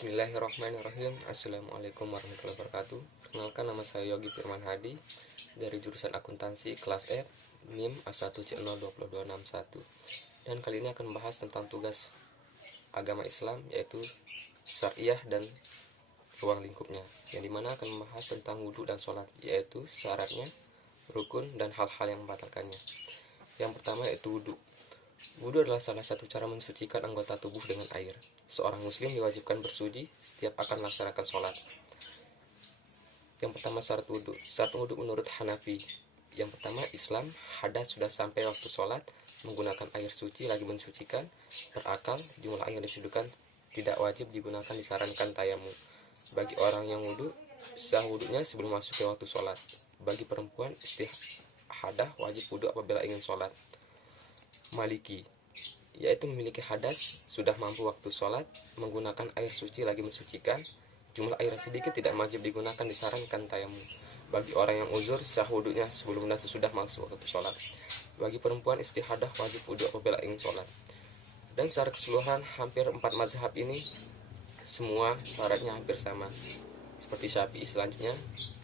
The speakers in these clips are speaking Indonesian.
Bismillahirrahmanirrahim. Assalamualaikum warahmatullahi wabarakatuh. Perkenalkan, nama saya Yogi Firman Hadi dari jurusan akuntansi kelas F, NIM A1C02261. Dan kali ini akan membahas tentang tugas agama Islam, yaitu syariah dan ruang lingkupnya, yang dimana akan membahas tentang wudhu dan sholat, yaitu syaratnya, rukun, dan hal-hal yang membatalkannya. Yang pertama yaitu wudhu. Wudhu adalah salah satu cara mensucikan anggota tubuh dengan air. Seorang muslim diwajibkan bersuci setiap akan melaksanakan sholat. Yang pertama, syarat wudhu. Syarat wudhu menurut Hanafi. Yang pertama, Islam, hadas sudah sampai waktu sholat, menggunakan air suci lagi mensucikan, berakal, jumlah air yang disediakan tidak wajib digunakan, disarankan tayamum. Bagi orang yang wudhu, sah wudhunya sebelum masuk ke waktu sholat. Bagi perempuan, istihadah wajib wudhu apabila ingin sholat. Maliki, yaitu memiliki hadas, sudah mampu waktu sholat, menggunakan air suci lagi mensucikan, jumlah air sedikit tidak wajib digunakan, disarankan tayamum. Bagi orang yang uzur, sah wudhunya sebelum dan sesudah masuk waktu sholat. Bagi perempuan, istihadah wajib wudhu apabila ingin sholat. Dan secara keseluruhan, hampir 4 mazhab ini semua syaratnya hampir sama. Seperti Syafi'i selanjutnya,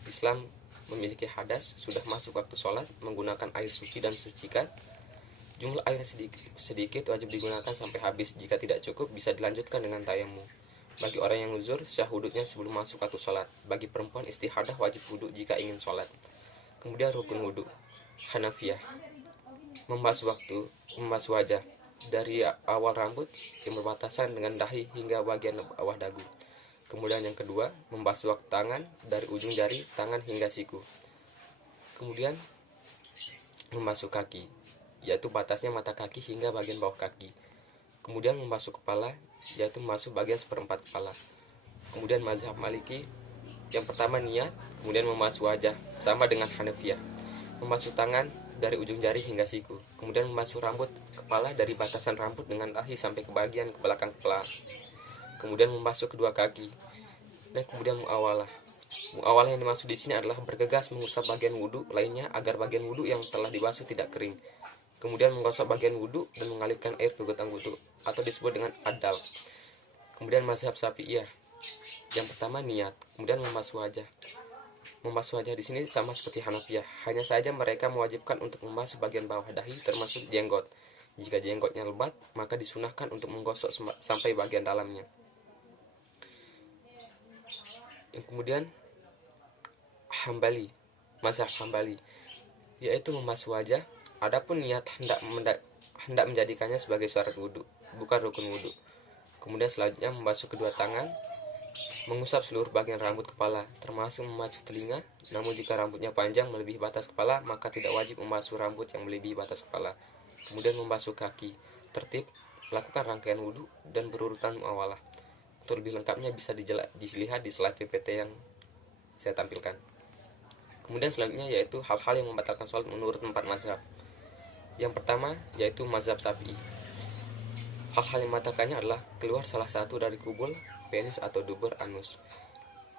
Islam memiliki hadas, sudah masuk waktu sholat, menggunakan air suci dan sucikan, jumlah air sedikit wajib digunakan sampai habis. Jika tidak cukup, bisa dilanjutkan dengan tayamum. Bagi orang yang uzur, sah wudhunya sebelum masuk waktu sholat. Bagi perempuan, istihadah wajib wudhu jika ingin sholat. Kemudian rukun wudhu. Hanafiyah, membasuh wajah dari awal rambut yang berbatasan dengan dahi hingga bagian bawah dagu. Kemudian yang kedua, membasuh tangan dari ujung jari tangan hingga siku. Kemudian membasuh kaki, yaitu batasnya mata kaki hingga bagian bawah kaki. Kemudian membasuh kepala, yaitu membasuh bagian seperempat kepala. Kemudian mazhab Maliki, yang pertama niat, kemudian membasuh wajah, sama dengan Hanafiyah. Membasuh tangan dari ujung jari hingga siku. Kemudian membasuh rambut kepala dari batasan rambut dengan dahi sampai ke bagian ke belakang kepala. Kemudian membasuh kedua kaki. Dan kemudian muawalah. Muawalah yang dimaksud di sini adalah bergegas mengusap bagian wudhu lainnya agar bagian wudhu yang telah dibasuh tidak kering. Kemudian menggosok bagian wudhu dan mengalirkan air ke gotong wudhu, atau disebut dengan adal. Kemudian mazhab Syafi'iyah, yang pertama niat, kemudian membasuh wajah. Membasuh wajah di sini sama seperti Hanafiyah, hanya saja mereka mewajibkan untuk membasuh bagian bawah dahi termasuk jenggot. Jika jenggotnya lebat, maka disunahkan untuk menggosok sampai bagian dalamnya. Yang kemudian Hambali, mazhab Hambali, yaitu membasuh wajah. Adapun niat hendak menjadikannya sebagai syarat wudhu, bukan rukun wudhu. Kemudian selanjutnya membasuh kedua tangan, mengusap seluruh bagian rambut kepala, termasuk membasuh telinga. Namun jika rambutnya panjang melebihi batas kepala, maka tidak wajib membasuh rambut yang melebihi batas kepala. Kemudian membasuh kaki, tertib melakukan rangkaian wudhu dan berurutan muawalah. Untuk lebih lengkapnya bisa dilihat di slide PPT yang saya tampilkan. Kemudian selanjutnya yaitu hal-hal yang membatalkan sholat menurut 4 mazhab. Yang pertama yaitu mazhab Syafi'i. Hal-hal yang membatalkannya adalah keluar salah satu dari kubul, penis atau dubur, anus.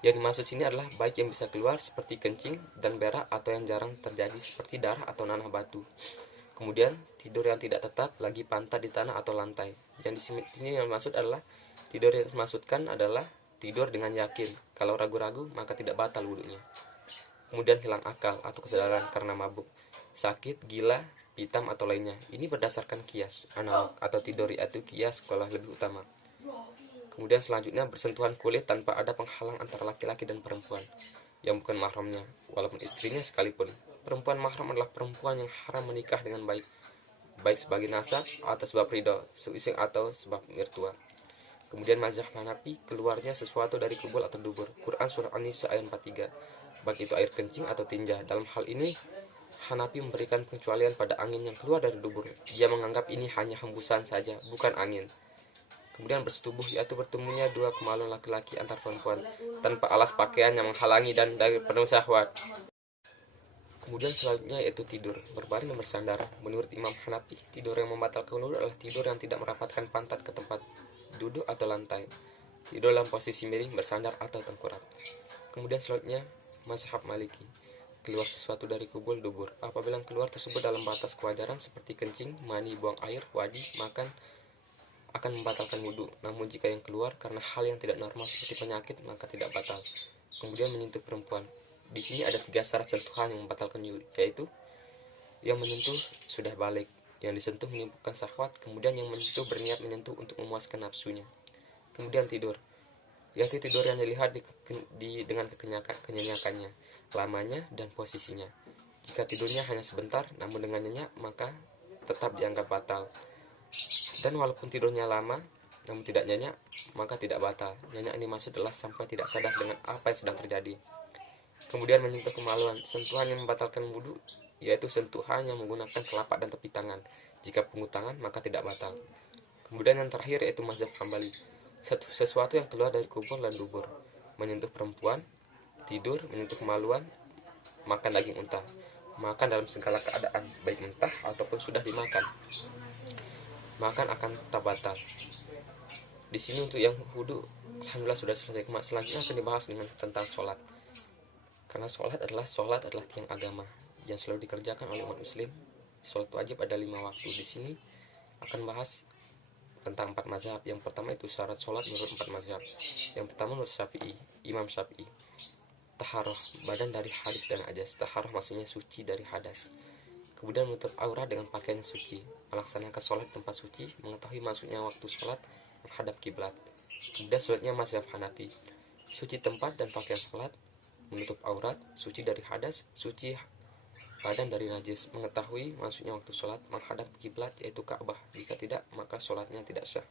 Yang dimaksud sini adalah baik yang bisa keluar seperti kencing dan berak, atau yang jarang terjadi seperti darah atau nanah batu. Kemudian tidur yang tidak tetap, lagi pantat di tanah atau lantai. Yang di sini yang dimaksud adalah tidur yang dimaksudkan adalah tidur dengan yakin. Kalau ragu-ragu maka tidak batal wudhunya. Kemudian hilang akal atau kesadaran karena mabuk, sakit, gila, hitam atau lainnya. Ini berdasarkan kias analog atau tidur, yaitu kias sekolah lebih utama. Kemudian selanjutnya bersentuhan kulit tanpa ada penghalang antara laki-laki dan perempuan yang bukan mahramnya, walaupun istrinya sekalipun. Perempuan mahram adalah perempuan yang haram menikah dengan baik sebagai nasab atau sebab ridho, sewising atau sebab mertua. Kemudian mazhab Hanafi, keluarnya sesuatu dari kubul atau dubur. Quran surah An-Nisa ayat 43, baik itu air kencing atau tinja. Dalam hal ini Hanafi memberikan pengecualian pada angin yang keluar dari dubur. Dia menganggap ini hanya hembusan saja, bukan angin. Kemudian bersetubuh, yaitu bertemunya dua kemaluan laki-laki antar perempuan tanpa alas pakaian yang menghalangi dan dari penuh syahwat. Kemudian selanjutnya yaitu tidur berbaring dan bersandar. Menurut Imam Hanafi, tidur yang membatalkan wudhu adalah tidur yang tidak merapatkan pantat ke tempat duduk atau lantai, tidur dalam posisi miring, bersandar atau tengkurap. Kemudian selanjutnya mazhab Maliki, keluar sesuatu dari kubul dubur. Apabila keluar tersebut dalam batas kewajaran seperti kencing, mani, buang air, wadi, makan, akan membatalkan wudhu. Namun jika yang keluar karena hal yang tidak normal seperti penyakit maka tidak batal. Kemudian menyentuh perempuan. Di sini ada 3 syarat sentuhan yang membatalkan wudhu, yaitu yang menyentuh sudah balik, yang disentuh menimbulkan syahwat, kemudian yang menyentuh berniat menyentuh untuk memuaskan nafsunya. Kemudian tidur, yaitu tidur yang dilihat dengan kenyenyakannya, lamanya, dan posisinya. Jika tidurnya hanya sebentar namun dengan nyenyak maka tetap dianggap batal. Dan walaupun tidurnya lama namun tidak nyenyak maka tidak batal. Nyenyak ini maksud adalah sampai tidak sadar dengan apa yang sedang terjadi. Kemudian menyentuh kemaluan. Sentuhan yang membatalkan wudhu yaitu sentuhan yang menggunakan telapak dan tepi tangan. Jika punggung tangan maka tidak batal. Kemudian yang terakhir yaitu mazhab Hambali, sesuatu yang keluar dari kubur dan dubur. Menyentuh perempuan, tidur, menyentuh kemaluan, makan daging unta. Makan dalam segala keadaan, baik mentah ataupun sudah dimakan, makan akan tetap batal. Di sini untuk yang wudhu alhamdulillah sudah selesai. Selanjutnya akan dibahas dengan tentang sholat. Karena sholat adalah tiang agama yang selalu dikerjakan oleh umat muslim. Sholat wajib ada 5 waktu. Di sini akan bahas tentang 4 mazhab. Yang pertama itu syarat sholat menurut 4 mazhab. Yang pertama menurut Syafi'i, Imam Syafi'i, taharah, badan dari hadis dan najas. Taharah maksudnya suci dari hadas. Kemudian menutup aurat dengan pakaian yang suci, melaksanakan sholat di tempat suci, mengetahui masuknya waktu sholat, menghadap kiblat. Kemudian sholatnya mazhab Hanafi, suci tempat dan pakaian sholat, menutup aurat, suci dari hadas, suci badan dari najis, mengetahui masuknya waktu sholat, menghadap kiblat yaitu Ka'bah. Jika tidak maka sholatnya tidak sah.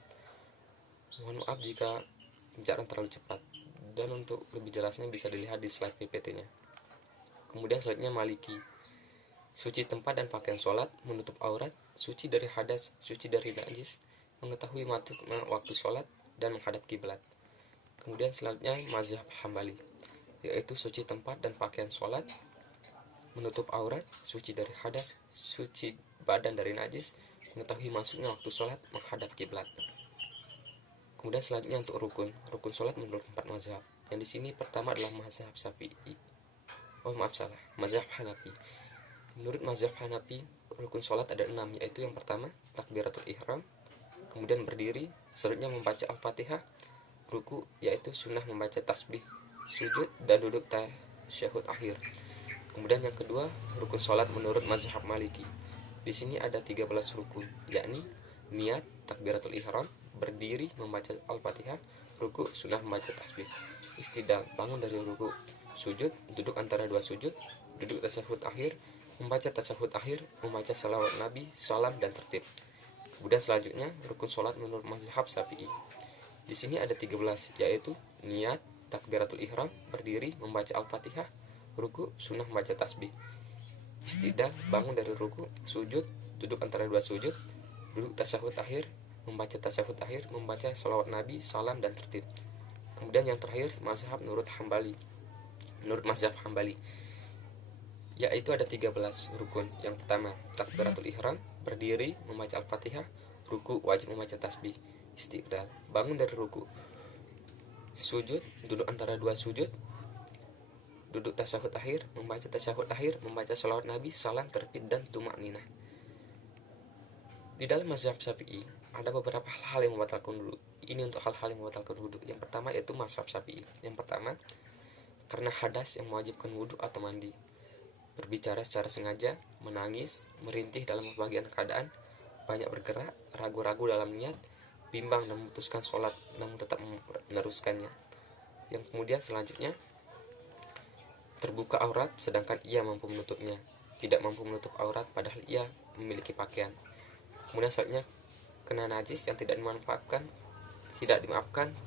Mohon maaf jika pembicaraan terlalu cepat, dan untuk lebih jelasnya bisa dilihat di slide PPT-nya. Kemudian sholatnya Maliki, suci tempat dan pakaian sholat, menutup aurat, suci dari hadas, suci dari najis, mengetahui waktu sholat, dan menghadap kiblat. Kemudian selanjutnya mazhab Hambali, yaitu suci tempat dan pakaian sholat, menutup aurat, suci dari hadas, suci badan dari najis, mengetahui masuknya waktu sholat, menghadap kiblat. Kemudian selanjutnya untuk rukun sholat menurut 4 mazhab. Yang di sini pertama adalah mazhab Syafi'i. Mazhab Hanafi. Menurut mazhab Hanafi, rukun sholat ada 6, yaitu yang pertama takbiratul ihram, kemudian berdiri, selanjutnya membaca al-fatihah, ruku yaitu sunnah membaca tasbih, sujud dan duduk tasyahud akhir. Kemudian yang kedua rukun sholat menurut mazhab Maliki. Di sini ada 13 rukun, yakni niat, takbiratul ihram, berdiri, membaca al-fatihah, ruku, sunnah membaca tasbih, istidal, bangun dari ruku, sujud, duduk antara 2 sujud, duduk tasyahud akhir, membaca tasyahud akhir, membaca salawat Nabi, salam dan tertib. Kemudian selanjutnya rukun sholat menurut mazhab Syafi'i. Di sini ada 13, yaitu niat, takbiratul ihram, berdiri, membaca al-fatihah, ruku, sunnah membaca tasbih, istidal, bangun dari ruku, sujud, duduk antara 2 sujud, duduk tasyahud akhir, membaca tasyahud akhir, membaca salawat Nabi, salam dan tertib. Kemudian yang terakhir mazhab menurut Hambali. Menurut mazhab Hambali, yaitu ada 13 rukun. Yang pertama takbiratul ihram, berdiri, membaca al-fatihah, ruku, wajib membaca tasbih, istidal, bangun dari ruku, sujud, duduk antara 2 sujud, duduk tasyahud akhir, membaca tasyahud akhir, membaca salawat Nabi, salam, tertib dan tumakninah. Di dalam mazhab Syafi'i ada beberapa hal-hal yang membatalkan wudhu. Ini untuk hal-hal yang membatalkan wudhu. Yang pertama yaitu mazhab Syafi'i. Yang pertama karena hadas yang mewajibkan wudhu atau mandi, berbicara secara sengaja, menangis, merintih dalam bagian keadaan, banyak bergerak, ragu-ragu dalam niat, bimbang dan memutuskan sholat namun tetap meneruskannya. Yang kemudian selanjutnya terbuka aurat sedangkan ia mampu menutupnya, tidak mampu menutup aurat padahal ia memiliki pakaian. Kemudian selanjutnya kena najis yang tidak dimaafkan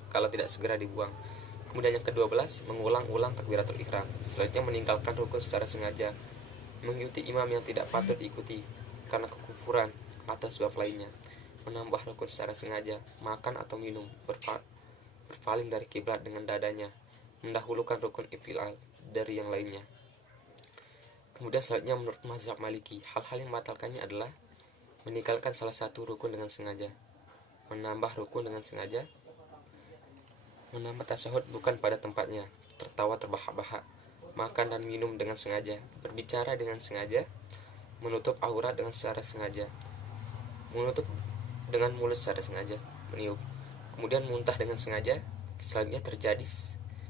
kalau tidak segera dibuang. Kemudian yang ke-12 mengulang-ulang takbiratul ihram. Selanjutnya meninggalkan rukun secara sengaja, mengikuti imam yang tidak patut diikuti karena kekufuran atau sebab lainnya, menambah rukun secara sengaja, makan atau minum, berpaling dari kiblat dengan dadanya, mendahulukan rukun infilal dari yang lainnya. Kemudian selanjutnya menurut mazhab Maliki, hal-hal yang membatalkannya adalah meninggalkan salah satu rukun dengan sengaja, menambah rukun dengan sengaja, menambah tasyahud bukan pada tempatnya, tertawa terbahak-bahak, makan dan minum dengan sengaja, berbicara dengan sengaja, menutup aurat dengan secara sengaja, menutup dengan mulut secara sengaja, meniup. Kemudian muntah dengan sengaja. Selanjutnya terjadi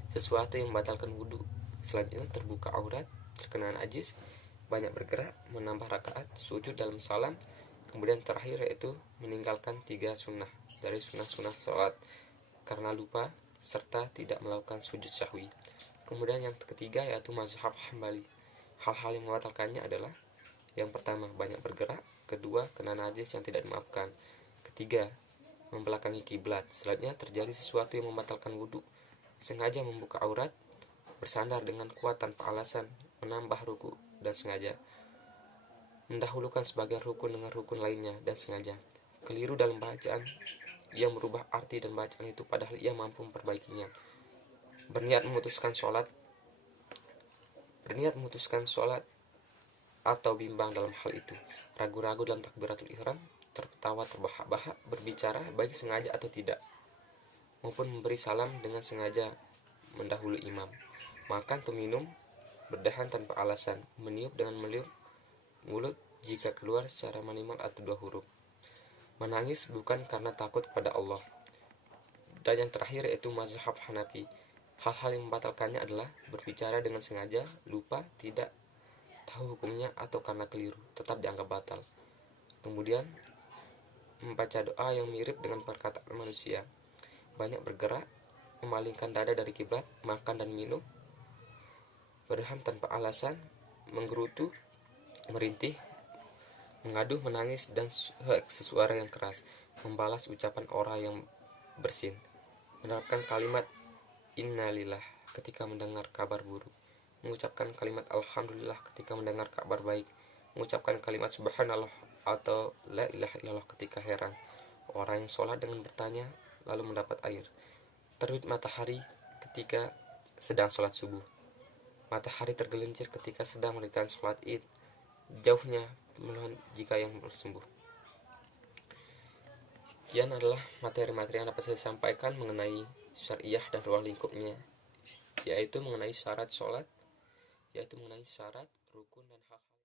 sesuatu yang membatalkan wudhu. Selanjutnya terbuka aurat, terkena najis, banyak bergerak, menambah rakaat, sujud dalam salam. Kemudian terakhir yaitu meninggalkan 3 sunnah dari sunnah-sunnah sholat karena lupa serta tidak melakukan sujud syahwi. Kemudian yang ketiga yaitu mazhab Hambali. Hal-hal yang membatalkannya adalah yang pertama banyak bergerak, kedua kena najis yang tidak dimaafkan, ketiga membelakangi kiblat. Selanjutnya terjadi sesuatu yang membatalkan wudhu, sengaja membuka aurat, bersandar dengan kuat tanpa alasan, menambah ruku dan sengaja, mendahulukan sebagian rukun dengan rukun lainnya dan sengaja, keliru dalam bacaan, ia merubah arti dan bacaan itu padahal ia mampu memperbaikinya, berniat memutuskan sholat atau bimbang dalam hal itu, ragu-ragu dalam takbiratul ihram, tertawa terbahak-bahak, berbicara baik sengaja atau tidak, maupun memberi salam dengan sengaja mendahului imam, makan atau minum berdahan tanpa alasan, meniup dengan meliuk mulut jika keluar secara minimal atau 2 huruf, menangis bukan karena takut kepada Allah. Dan yang terakhir yaitu mazhab Hanafi. Hal-hal yang membatalkannya adalah berbicara dengan sengaja, lupa, tidak tahu hukumnya atau karena keliru, tetap dianggap batal. Kemudian membaca doa yang mirip dengan perkataan manusia, banyak bergerak, memalingkan dada dari kiblat, makan dan minum, berdahan tanpa alasan, menggerutu, merintih, mengaduh, menangis, dan sesuara yang keras, membalas ucapan orang yang bersin, menerapkan kalimat innalillah ketika mendengar kabar buruk, mengucapkan kalimat alhamdulillah ketika mendengar kabar baik, mengucapkan kalimat subhanallah atau la ilaha illallah ketika heran, orang yang sholat dengan bertanya lalu mendapat air, terbit matahari ketika sedang sholat subuh, matahari tergelincir ketika sedang melakukan sholat id, jauhnya menahan jika yang bersembuh. Sekian adalah materi-materi yang dapat saya sampaikan mengenai syariah dan ruang lingkupnya, yaitu mengenai syarat sholat, yaitu mengenai syarat, rukun, dan hal-hal